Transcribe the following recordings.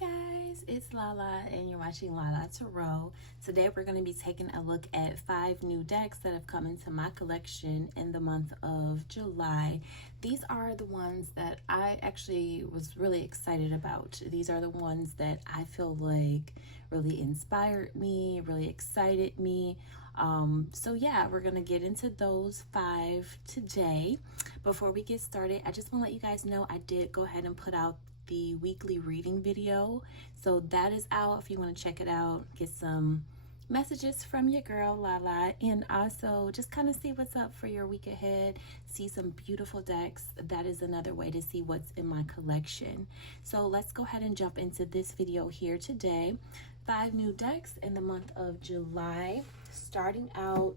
Guys, it's Lala and you're watching Lala Tarot. Today we're going to be taking a look at 5 new decks that have come into my collection in the month of July. These are the ones that I actually was really excited about. These are the ones that I feel like really inspired me, really excited me. So yeah, we're going to get into those 5 today. Before we get started, I just want to let you guys know I did go ahead and put out the weekly reading video, so that is out if you want to check it out, get some messages from your girl Lala, and also just kind of see what's up for your week ahead, see some beautiful decks. That is another way to see what's in my collection. So let's go ahead and jump into this video here today. 5 new decks in the month of July, starting out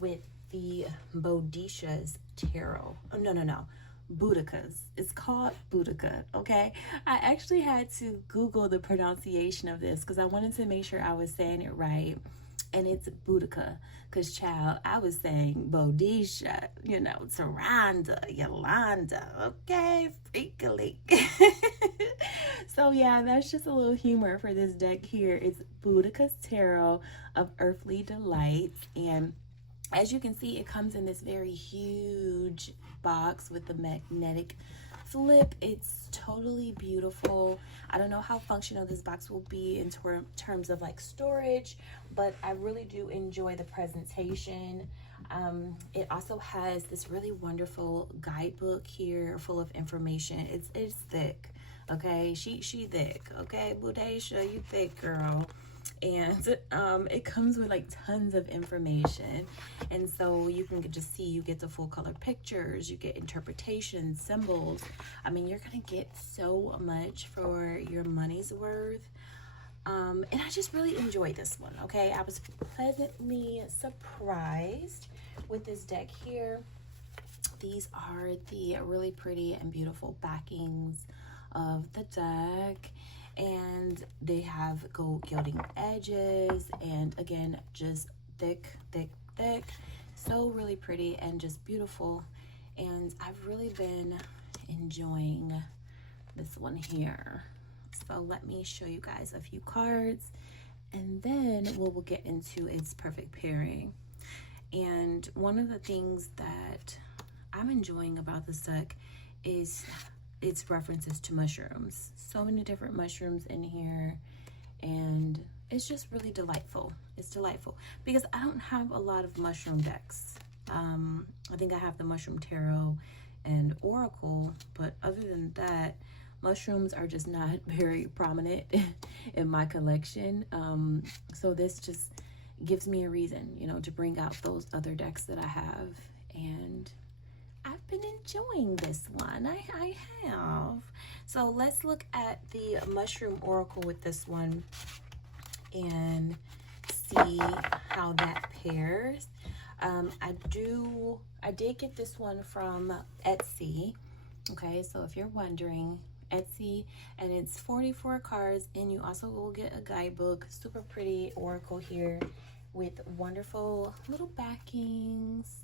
with the Buudaca's tarot. Oh, no, Buudaca's. It's called Buudaca, okay? I actually had to Google the pronunciation of this because I wanted to make sure I was saying it right. And it's Buudaca, because child, I was saying Buudaca, Taranda, Yolanda, okay? Freakily. So yeah, that's just a little humor for this deck here. It's Buudaca's Tarot of Earthly Delights, and as you can see, it comes in this very huge box with the magnetic flip. It's totally beautiful. I don't know how functional this box will be in terms of like storage, but I really do enjoy the presentation. It also has this really wonderful guidebook here full of information. It's thick, okay? She thick, okay? Buudaca, you thick, girl. And it comes with like tons of information, and so you can just see, you get the full color pictures, you get interpretations, symbols. I mean, you're gonna get so much for your money's worth. And I just really enjoyed this one, okay? I was pleasantly surprised with this deck here. These are the really pretty and beautiful backings of the deck, and they have gold gilding edges, and again, just thick, so really pretty and just beautiful. And I've really been enjoying this one here. So let me show you guys a few cards, and then we'll get into its perfect pairing. And one of the things that I'm enjoying about this deck is its references to mushrooms. So many different mushrooms in here, and it's just really delightful. It's delightful because I don't have a lot of mushroom decks. I think I have the Mushroom Tarot and Oracle, but other than that, mushrooms are just not very prominent in my collection. So this just gives me a reason, to bring out those other decks that I have, and I've been enjoying this one. I have. So let's look at the Mushroom Oracle with this one and see how that pairs. I did get this one from Etsy. Okay, so if you're wondering, Etsy, and it's 44 cards, and you also will get a guidebook. Super pretty oracle here with wonderful little backings.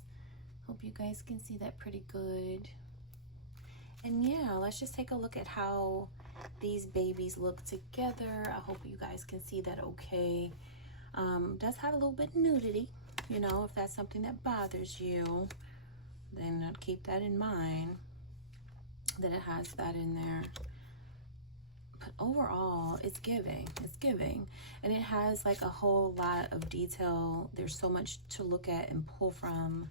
Hope you guys can see that pretty good. And yeah, let's just take a look at how these babies look together. I hope you guys can see that okay. Does have a little bit of nudity, if that's something that bothers you, then I'd keep that in mind, that it has that in there. But overall, it's giving, and it has like a whole lot of detail. There's so much to look at and pull from.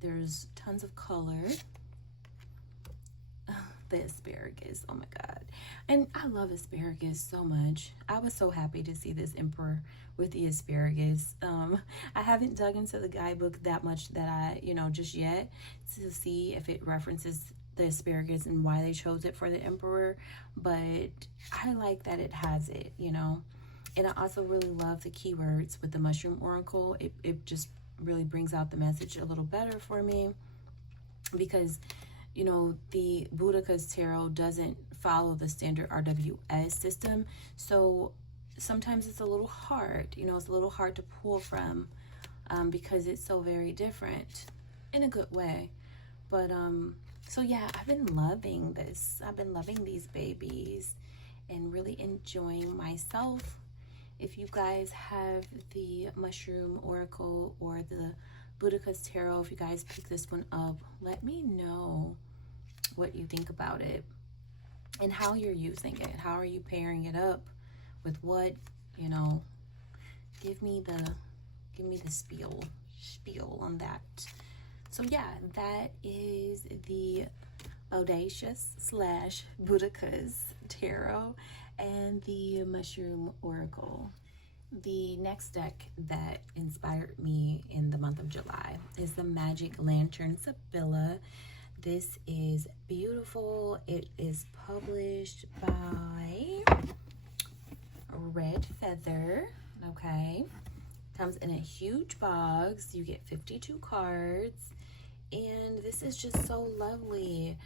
There's tons of color. The asparagus, oh my god. And I love asparagus so much. I was so happy to see this Emperor with the asparagus. I haven't dug into the guidebook that much that I, just yet to see if it references the asparagus and why they chose it for the Emperor, but I like that it has it, And I also really love the keywords with the Mushroom Oracle. It just really brings out the message a little better for me, because the Buudaca's Tarot doesn't follow the standard RWS system, so sometimes it's a little hard, it's a little hard to pull from, because it's so very different in a good way. But so yeah, I've been loving this. I've been loving these babies, and really enjoying myself. If you guys have the Mushroom Oracle or the Buudaca's Tarot, if you guys pick this one up, let me know what you think about it and how you're using it. How are you pairing it up with what, you know? Give me the spiel on that. So yeah, that is the Audacious / Buudaca's Tarot and the Mushroom Oracle. The next deck that inspired me in the month of July is the Magic Lantern Sabilla. This is beautiful. It is published by Red Feather. Okay, comes in a huge box. You get 52 cards, and this is just so lovely.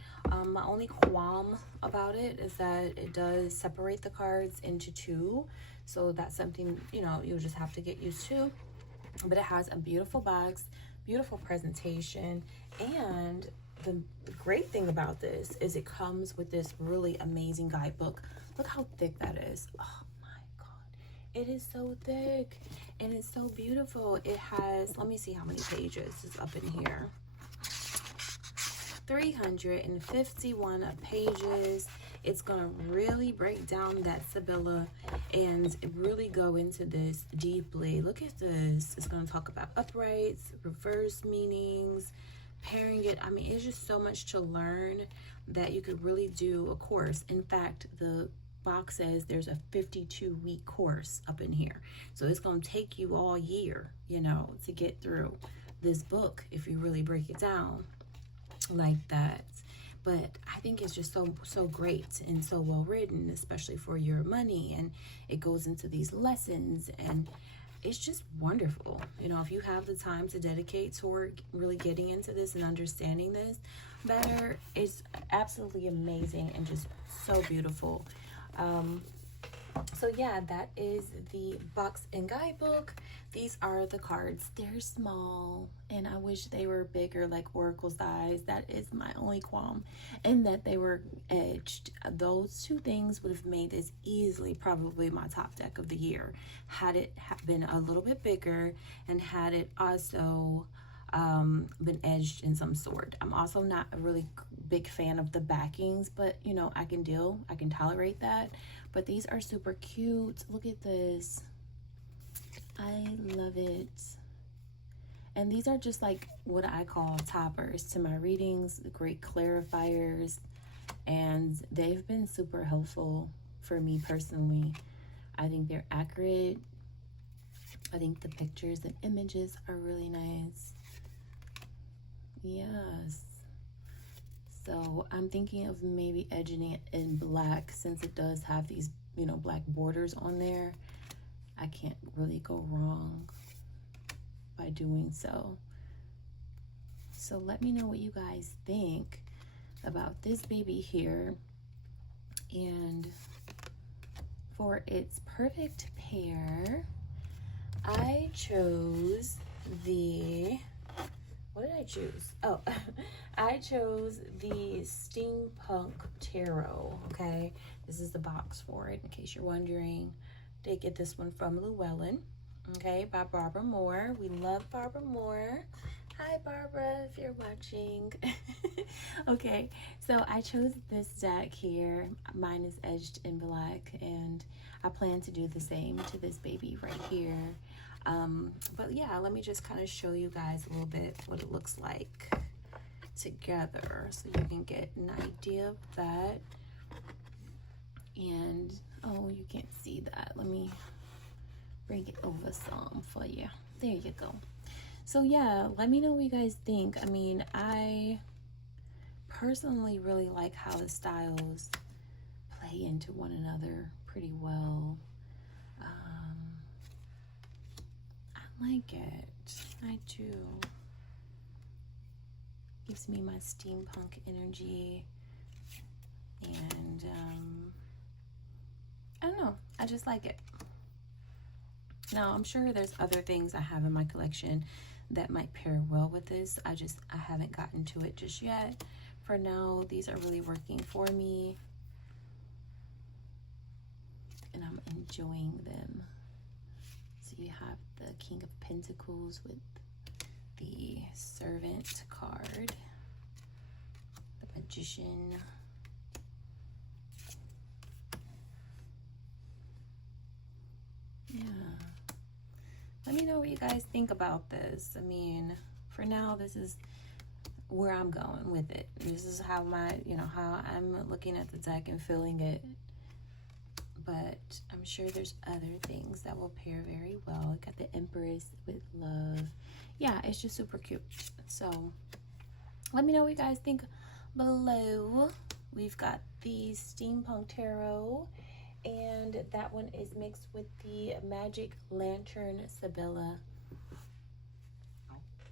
My only qualm about it is that it does separate the cards into two, so that's something, you know, you'll just have to get used to. But it has a beautiful box, beautiful presentation, and the great thing about this is it comes with this really amazing guidebook. Look how thick that is. Oh, it is so thick and it's so beautiful. It has, let me see how many pages is up in here. 351 pages. It's gonna really break down that Sabilla and really go into this deeply. Look at this. It's gonna talk about uprights, reverse meanings, pairing it. I mean, it's just so much to learn that you could really do a course. In fact, the box says there's a 52-week course up in here, so it's going to take you all year, you know, to get through this book if you really break it down like that. But I think it's just so great and so well written, especially for your money, and it goes into these lessons, and it's just wonderful. You know, if you have the time to dedicate toward really getting into this and understanding this better, it's absolutely amazing and just so beautiful. So yeah, that is the box and guidebook. These are the cards. They're small and I wish they were bigger, like Oracle size. That is my only qualm, and that they were edged. Those two things would have made this easily probably my top deck of the year, had it been a little bit bigger and had it also been edged in some sort. I'm also not a really big fan of the backings, but you know, I can tolerate that. But these are super cute. Look at this. I love it. And these are just like what I call toppers to my readings, great clarifiers, and they've been super helpful for me personally. I think they're accurate. I think the pictures and images are really nice. Yes. So I'm thinking of maybe edging it in black, since it does have these, you know, black borders on there. I can't really go wrong by doing so. So let me know what you guys think about this baby here. And for its perfect pair, I chose the, what did I choose? Oh, I chose the Steampunk Tarot, okay? This is the box for it, in case you're wondering. Did get this one from Llewellyn, okay, by Barbara Moore. We love Barbara Moore. Hi, Barbara, if you're watching. Okay, so I chose this deck here. Mine is edged in black, and I plan to do the same to this baby right here. But yeah, let me just kind of show you guys a little bit what it looks like together, so you can get an idea of that. And oh, you can't see that. Let me bring it over some for you. There you go. So yeah, let me know what you guys think. I mean, I personally really like how the styles play into one another pretty well. I like it. I do. Gives me my steampunk energy, and I don't know, I just like it. Now, I'm sure there's other things I have in my collection that might pair well with this. I haven't gotten to it just yet. For now, these are really working for me. and I'm enjoying them. So you have the King of Pentacles with the Servant card, the Magician, yeah. Let me know what you guys think about this. I mean, for now, this is where I'm going with it. This is how how I'm looking at the deck and feeling it. But I'm sure there's other things that will pair very well. Got the Empress with love. Yeah, it's just super cute. So let me know what you guys think below. We've got the Steampunk Tarot, and that one is mixed with the Magic Lantern Sabilla.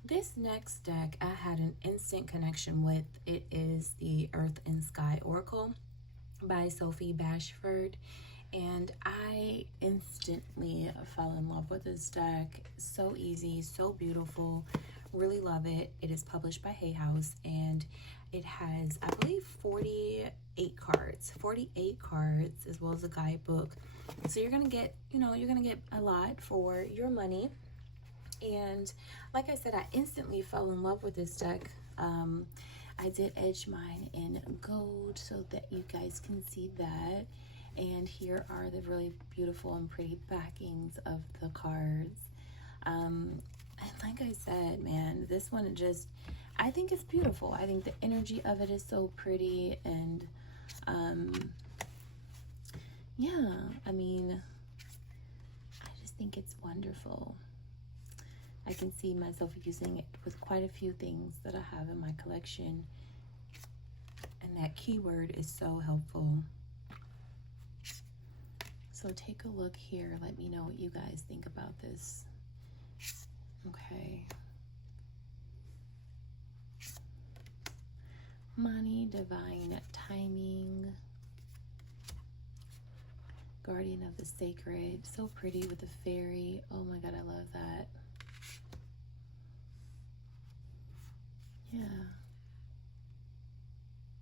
This next deck I had an instant connection with. It is the Earth and Sky Oracle by Sophie Bashford, and I instantly fell in love with this deck. So easy, so beautiful, really love it. It is published by Hay House, and it has, I believe, 48 cards as well as a guidebook. So you're gonna get, you're gonna get a lot for your money. And like I said, I instantly fell in love with this deck. I did edge mine in gold so that you guys can see that. And here are the really beautiful and pretty backings of the cards. And like I said, man, this one just, I think it's beautiful. I think the energy of it is so pretty. And yeah, I mean, I just think it's wonderful. I can see myself using it with quite a few things that I have in my collection. And that keyword is so helpful. So take a look here. Let me know what you guys think about this. Okay. Money, divine timing. Guardian of the sacred. So pretty with the fairy. Oh my God, I love that. Yeah.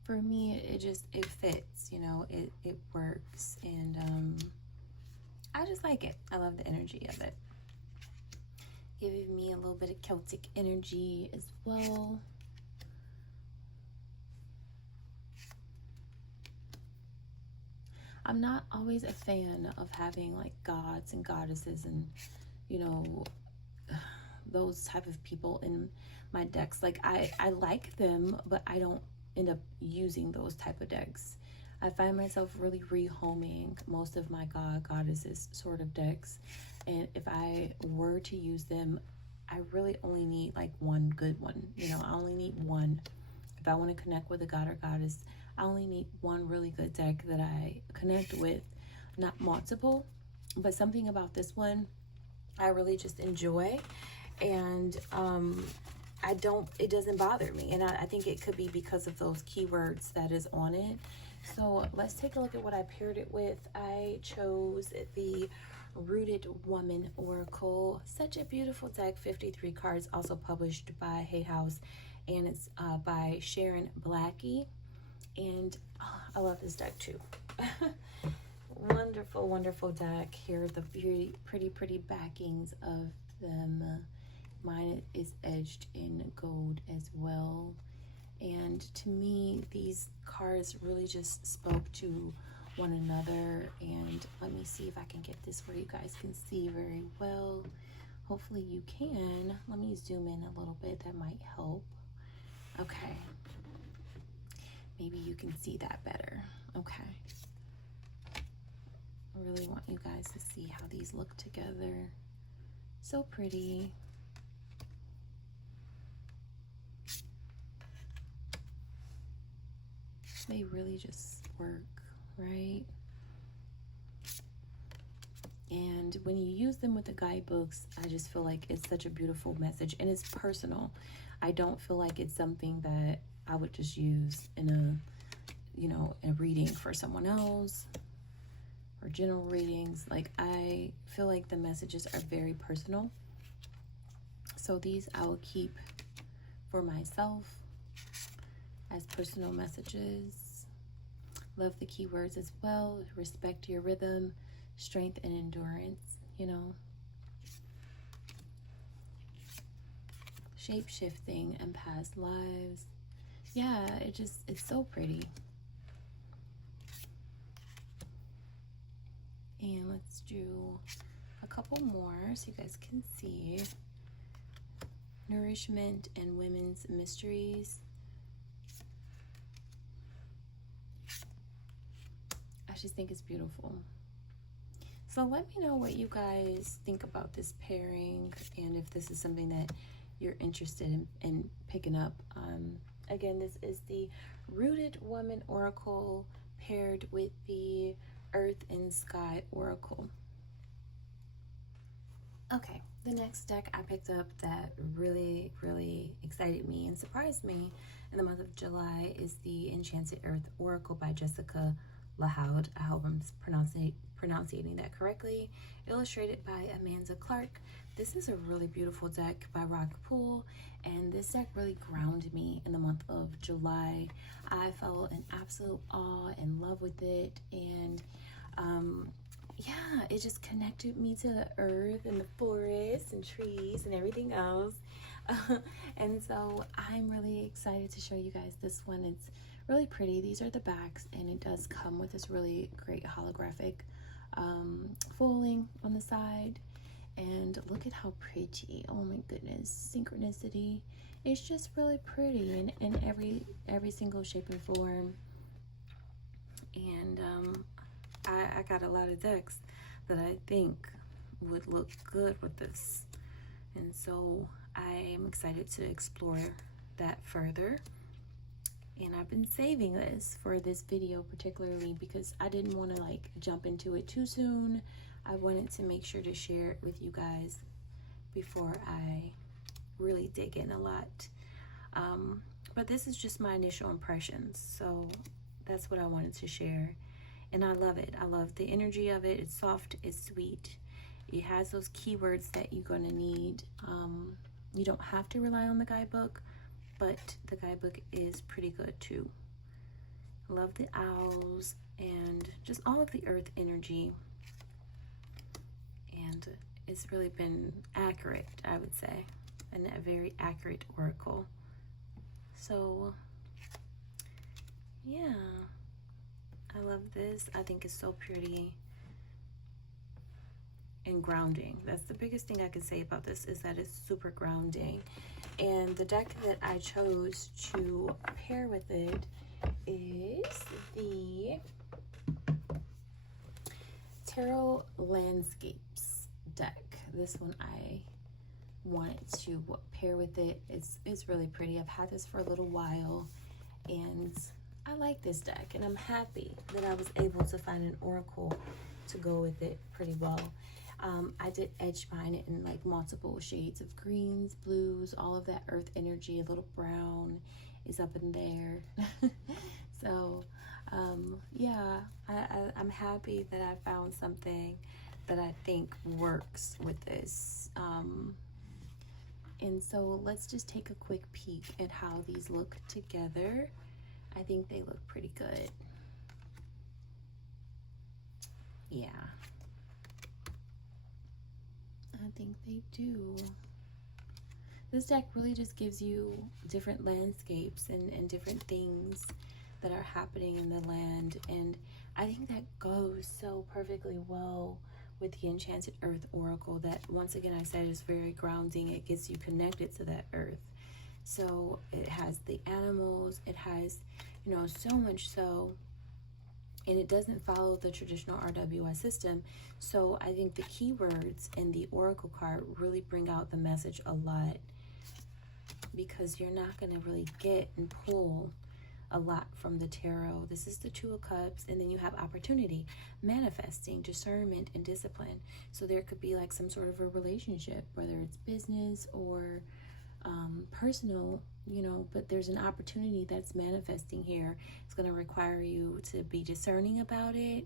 For me, it fits, it works, and I just like it. I love the energy of it. Giving me a little bit of Celtic energy as well. I'm not always a fan of having like gods and goddesses and, those type of people in my decks. Like I like them, but I don't end up using those type of decks. I find myself really rehoming most of my goddesses sort of decks, and if I were to use them, I really only need like one good one. I only need one. If I want to connect with a god or goddess, I only need one really good deck that I connect with, not multiple. But something about this one I really just enjoy, and it doesn't bother me, and I think it could be because of those keywords that is on it. So let's take a look at what I paired it with. I chose the Rooted Woman Oracle. Such a beautiful deck, 53 cards, also published by Hay House, and it's by Sharon Blackie. And I love this deck too. Wonderful, wonderful deck. Here are the pretty backings of them. Mine is edged in gold as well. And to me, these cards really just spoke to one another. And let me see if I can get this where you guys can see very well. Hopefully you can. Let me zoom in a little bit. That might help. Okay. Maybe you can see that better. Okay. I really want you guys to see how these look together. So pretty. They really just work, right? And when you use them with the guidebooks, I just feel like it's such a beautiful message, and it's personal. I don't feel like it's something that I would just use in a reading for someone else or general readings. Like, I feel like the messages are very personal. So these I will keep for myself as personal messages. Love the keywords as well. Respect your rhythm, strength and endurance, you know, shape-shifting and past lives. Yeah, it's so pretty. And let's do a couple more so you guys can see. Nourishment and Women's Mysteries. I just think it's beautiful. So let me know what you guys think about this pairing, and if this is something that you're interested in picking up. Again, this is the Rooted Woman Oracle paired with the Earth and Sky Oracle. Okay, the next deck I picked up that really excited me and surprised me in the month of July is the Enchanted Earth Oracle by Jessica Lahoud. I hope I'm pronouncing that correctly. Illustrated by Amanda Clark. This is a really beautiful deck by Rock Pool, and this deck really grounded me in the month of July. I fell in absolute awe and love with it, and yeah, it just connected me to the earth and the forest and trees and everything else. And so I'm really excited to show you guys this one. It's really pretty. These are the backs, and it does come with this really great holographic foiling on the side. And look at how pretty. Oh my goodness, synchronicity. It's just really pretty in every single shape and form. And I got a lot of decks that I think would look good with this, and so I am excited to explore that further. And I've been saving this for this video particularly because I didn't want to like jump into it too soon. I wanted to make sure to share it with you guys before I really dig in a lot. But this is just my initial impressions, so that's what I wanted to share. And I love it. I love the energy of it. It's soft, it's sweet. It has those keywords that you're going to need. You don't have to rely on the guidebook, but the guidebook is pretty good too. I love the owls and just all of the earth energy. And it's really been accurate, I would say, and a very accurate oracle. So, yeah. I love this. I think it's so pretty and grounding. That's the biggest thing I can say about this, is that it's super grounding. And the deck that I chose to pair with it is the Tarot Landscapes deck. This one I wanted to pair with it. It's really pretty. I've had this for a little while, and I like this deck, and I'm happy that I was able to find an oracle to go with it pretty well. I did edge mine in like multiple shades of greens, blues, all of that earth energy. A little brown is up in there. So yeah, I'm happy that I found something that I think works with this. And so let's just take a quick peek at how these look together. I think they look pretty good. Yeah, I think they do. This deck really just gives you different landscapes and different things that are happening in the land, and I think that goes so perfectly well with the Enchanted Earth Oracle that, once again, I said is very grounding. It gets you connected to that earth. So it has the animals, it has, you know, so much so, and it doesn't follow the traditional RWI system. So I think the keywords in the Oracle card really bring out the message a lot, because you're not going to really get and pull a lot from the tarot. This is the Two of Cups, and then you have opportunity, manifesting, discernment, and discipline. So there could be like some sort of a relationship, whether it's business or personal, you know, but there's an opportunity that's manifesting here. It's going to require you to be discerning about it,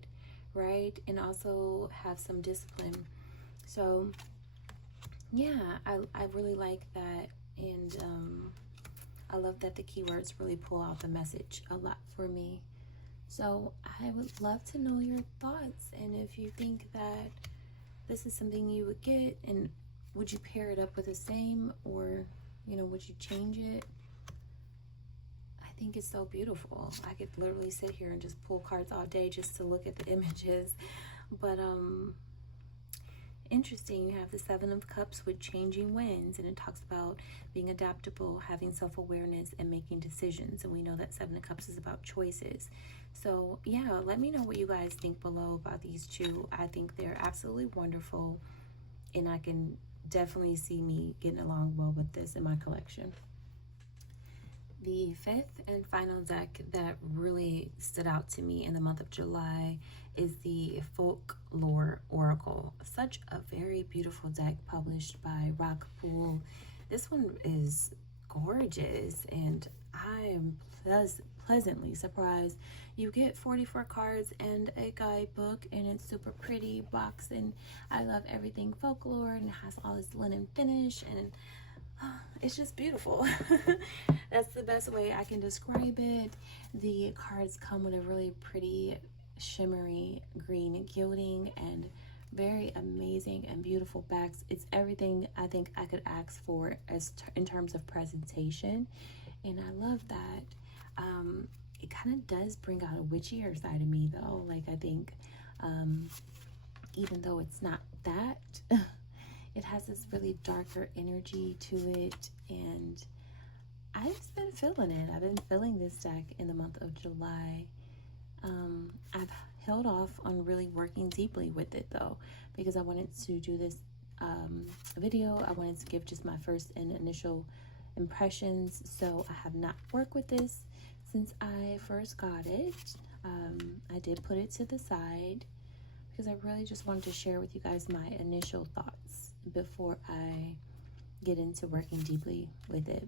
right? And also have some discipline. So yeah, I really like that. And I love that the keywords really pull out the message a lot for me. So I would love to know your thoughts, and if you think that this is something you would get, and would you pair it up with the same, or would you change it? I think it's so beautiful. I could literally sit here and just pull cards all day just to look at the images. But interesting, you have the Seven of Cups with changing winds, and it talks about being adaptable, having self-awareness, and making decisions. And we know that Seven of Cups is about choices. So yeah, let me know what you guys think below about these two. I think they're absolutely wonderful, and I can definitely see me getting along well with this in my collection. The fifth and final deck that really stood out to me in the month of July is the Folklore Oracle. Such a very beautiful deck published by Rockpool. This one is gorgeous, and I am pleasantly surprised. You get 44 cards and a guidebook, and it's super pretty box, and I love everything folklore, and it has all this linen finish, and it's just beautiful. That's the best way I can describe it. The cards come with a really pretty shimmery green gilding and very amazing and beautiful backs. It's everything I think I could ask for in terms of presentation, and I love that. It kind of does bring out a witchier side of me though. Like, I think even though it's not that, it has this really darker energy to it, and I've just been feeling it. I've been feeling this deck in the month of July. I've held off on really working deeply with it though, because I wanted to do this video. I wanted to give just my first and initial impressions, so I have not worked with this since I first got it. I did put it to the side because I really just wanted to share with you guys my initial thoughts before I get into working deeply with it.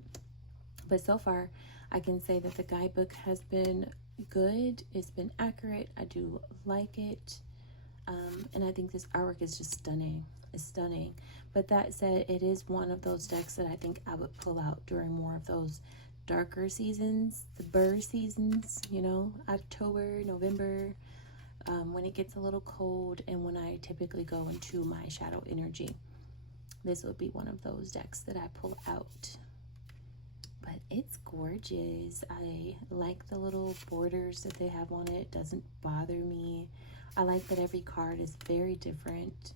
But so far, I can say that the guidebook has been good. It's been accurate. I do like it. And I think this artwork is just stunning. It's stunning. But that said, it is one of those decks that I think I would pull out during more of those darker seasons, the burr seasons, October, November, when it gets a little cold, and when I typically go into my shadow energy. This would be one of those decks that I pull out. But it's gorgeous. I like the little borders that they have on it. It doesn't bother me. I like that every card is very different.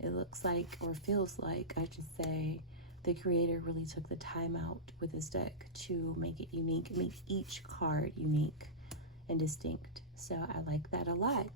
It looks like, or feels like, I should say, the creator really took the time out with this deck to make it unique, make each card unique and distinct. So I like that a lot.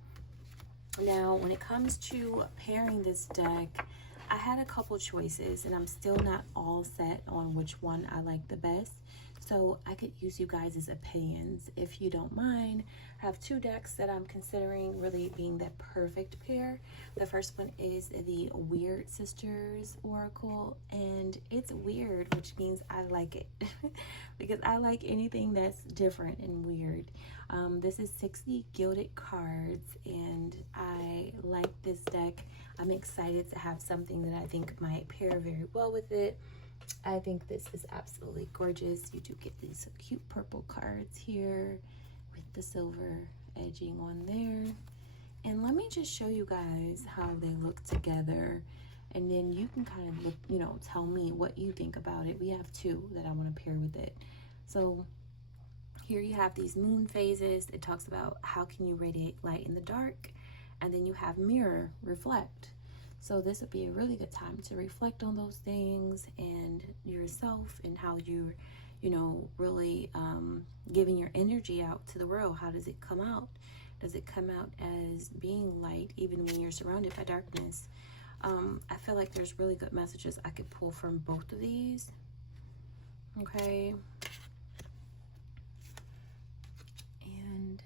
Now, when it comes to pairing this deck, I had a couple choices, and I'm still not all set on which one I like the best. So I could use you guys' opinions if you don't mind. I have two decks that I'm considering really being the perfect pair. The first one is the Weird Sisters Oracle, and it's weird, which means I like it because I like anything that's different and weird. This is 60 gilded cards, and I like this deck. I'm excited to have something that I think might pair very well with it. I think this is absolutely gorgeous. You do get these cute purple cards here with the silver edging on there. And let me just show you guys how they look together, and then you can kind of look, tell me what you think about it. We have two that I want to pair with it. So here you have these moon phases. It talks about how can you radiate light in the dark, and then you have mirror, reflect. So this would be a really good time to reflect on those things and yourself, and how you're, really giving your energy out to the world. How does it come out? Does it come out as being light even when you're surrounded by darkness? I feel like there's really good messages I could pull from both of these. Okay. And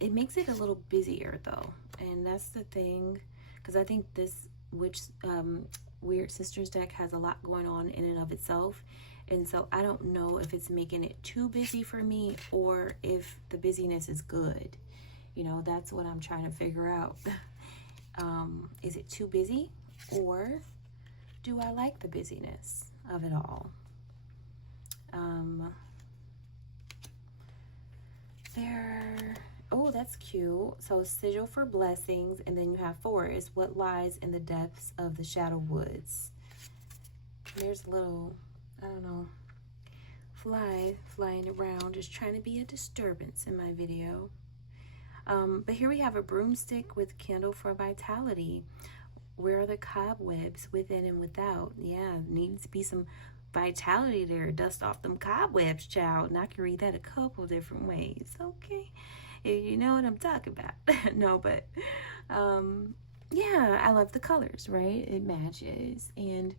it makes it a little busier though. And that's the thing, because I think this Weird Sisters deck has a lot going on in and of itself. And so I don't know if it's making it too busy for me, or if the busyness is good. That's what I'm trying to figure out. Is it too busy, or do I like the busyness of it all? Oh, that's cute. So sigil for blessings, and then you have forest, what lies in the depths of the shadow woods. There's a little, I don't know, fly flying around, just trying to be a disturbance in my video. But here we have a broomstick with candle for vitality. Where are the cobwebs within and without? Yeah, needs to be some vitality there. Dust off them cobwebs, child. And I can read that a couple different ways. Okay, you know what I'm talking about. No, but yeah, I love the colors, right? It matches, and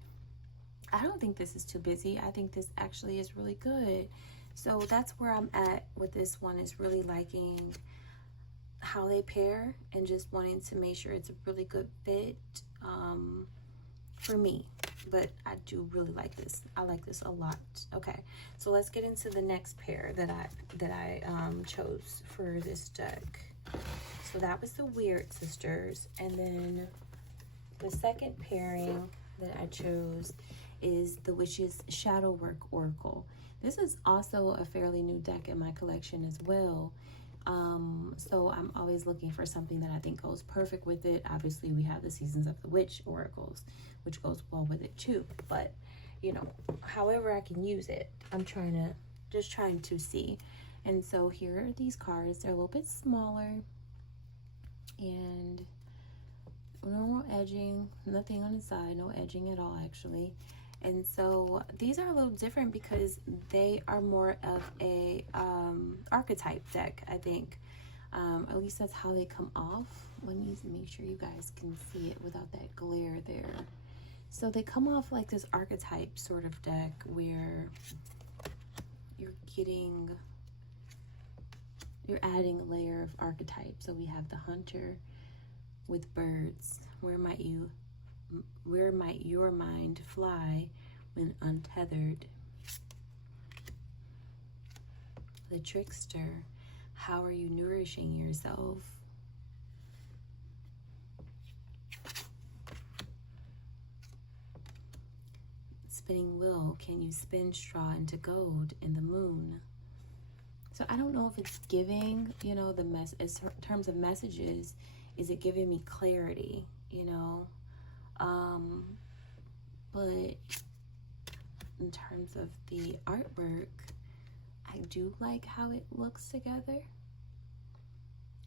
I don't think this is too busy. I think this actually is really good. So that's where I'm at with this one, is really liking how they pair and just wanting to make sure it's a really good fit for me. But I do really like this. I like this a lot. Okay, so let's get into the next pair that I chose for this deck. So that was the Weird Sisters, and then the second pairing that I chose is the Witch's Shadow Work Oracle. This is also a fairly new deck in my collection as well. So I'm always looking for something that I think goes perfect with it. Obviously, we have the Seasons of the Witch oracles, which goes well with it too. But, you know, however I can use it, I'm just trying to see. And so here are these cards. They're a little bit smaller and normal edging, nothing on the side, no edging at all actually. And so these are a little different because they are more of a archetype deck, I think. At least that's how they come off. Let me make sure you guys can see it without that glare there. So they come off like this archetype sort of deck where you're adding a layer of archetype. So we have the hunter with birds. Where might your mind fly when untethered? The trickster, how are you nourishing yourself? Spinning wheel, can you spin straw into gold in the moon? So I don't know if it's giving, you know, in terms of messages, is it giving me clarity, you know? But in terms of the artwork, I do like how it looks together.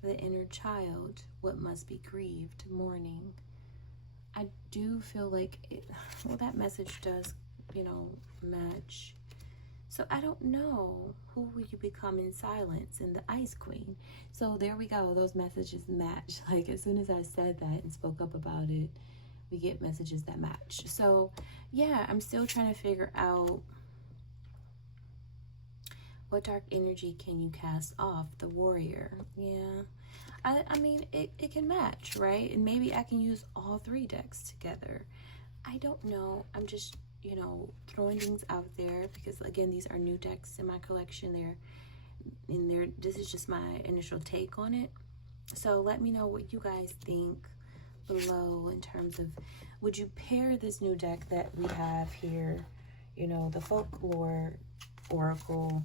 The inner child, what must be grieved, mourning. I do feel like that message does, you know, match. So I don't know, who will you become in silence? And the Ice Queen. So there we go, those messages match. Like as soon as I said that and spoke up about it, we get messages that match. So yeah, I'm still trying to figure out what dark energy can you cast off? The warrior. Yeah, I mean it can match, right? And maybe I can use all three decks together. I don't know. I'm just, you know, throwing things out there because again, these are new decks in my collection. This is just my initial take on it. So let me know what you guys think below in terms of, would you pair this new deck that we have here, you know, the Folklore Oracle,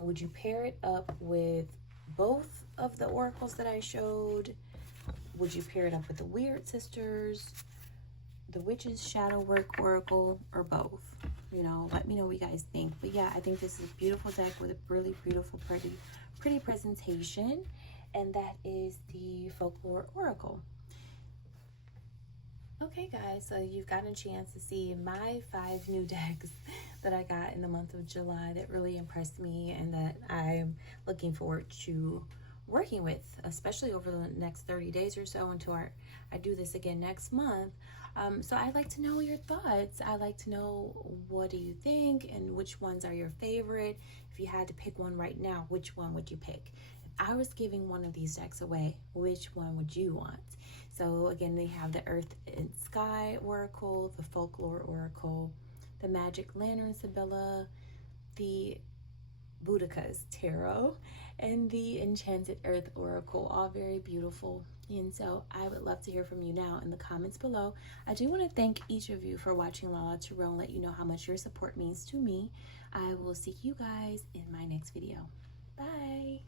would you pair it up with both of the oracles that I showed? Would you pair it up with the Weird Sisters, the Witch's Shadow Work Oracle, or both? You know, let me know what you guys think. But yeah, I think this is a beautiful deck with a really beautiful, pretty presentation. And that is the Folklore Oracle. Okay guys, so you've gotten a chance to see my 5 new decks that I got in the month of July that really impressed me and that I'm looking forward to working with, especially over the next 30 days or so until I do this again next month. So I'd like to know your thoughts. I'd like to know, what do you think and which ones are your favorite? If you had to pick one right now, which one would you pick? If I was giving one of these decks away, which one would you want? So again, they have the Earth and Sky Oracle, the Folklore Oracle, the Magic Lantern Sabilla, the Buudaca's Tarot, and the Enchanted Earth Oracle, all very beautiful. And so I would love to hear from you now in the comments below. I do want to thank each of you for watching Lala Tarot and let you know how much your support means to me. I will see you guys in my next video. Bye.